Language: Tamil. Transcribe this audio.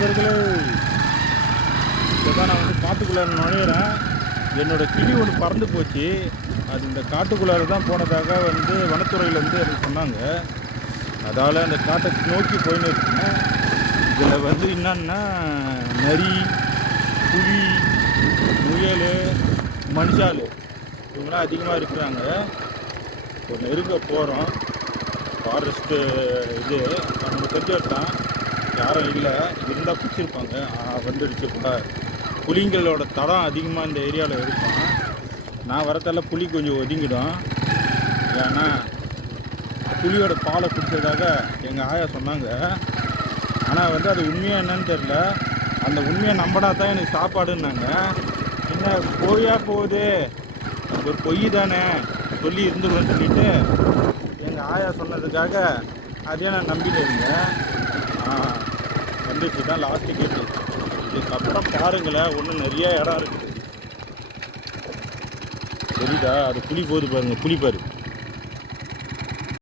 நண்பர்களே, இப்போ தான் நான் வந்து காட்டுக்குள்ளே நுழையிறேன். என்னோடய கிளி ஒன்று பறந்து போச்சு. அது இந்த காட்டுக்குள்ளார தான் போனதாக வந்து வனத்துறையில் வந்து எனக்கு சொன்னாங்க. அதால் அந்த காட்டை நோக்கி போயின்னு இருக்கேன். இதில் வந்து என்னன்னா நரி, புலி, முயல், மனுஷால் இவங்களாம் அதிகமாக இருக்கிறாங்க. இப்போ நெருங்க போகிறோம். ஃபாரஸ்ட்டு இது நம்ம தெரிஞ்சவர் தான், யாரும் இல்லை. இருந்தால் பிடிச்சிருப்பாங்க. வந்துடுச்சு கூட. புலிங்களோட தடம் அதிகமாக இந்த ஏரியாவில் இருக்கும். நான் வரத்தால புலி கொஞ்சம் ஒதுங்கிடும். ஏன்னா புலியோட பாலை குடித்ததாக எங்கள் ஆயா சொன்னாங்க. ஆனால் வந்து அது உண்மையாக என்னன்னு தெரில. அந்த உண்மையை நம்பினா தான் எனக்கு சாப்பாடுன்னாங்க. என்ன போயா போகுது, ஒரு பொய் தானே சொல்லி இருந்துருவேன்னு சொல்லிட்டு எங்கள் ஆயா சொன்னதுக்காக அதே நான் நம்பிட்டு இருந்தேன். வந்துச்சு தான் லாஸ்ட்டு கேட்டு. இதுக்கப்புறம் பாருங்களேன், ஒன்றும் நிறைய இடம் இருக்குது. தெரியுதா? அது புலி போகுது பாருங்கள், புலி பாரு.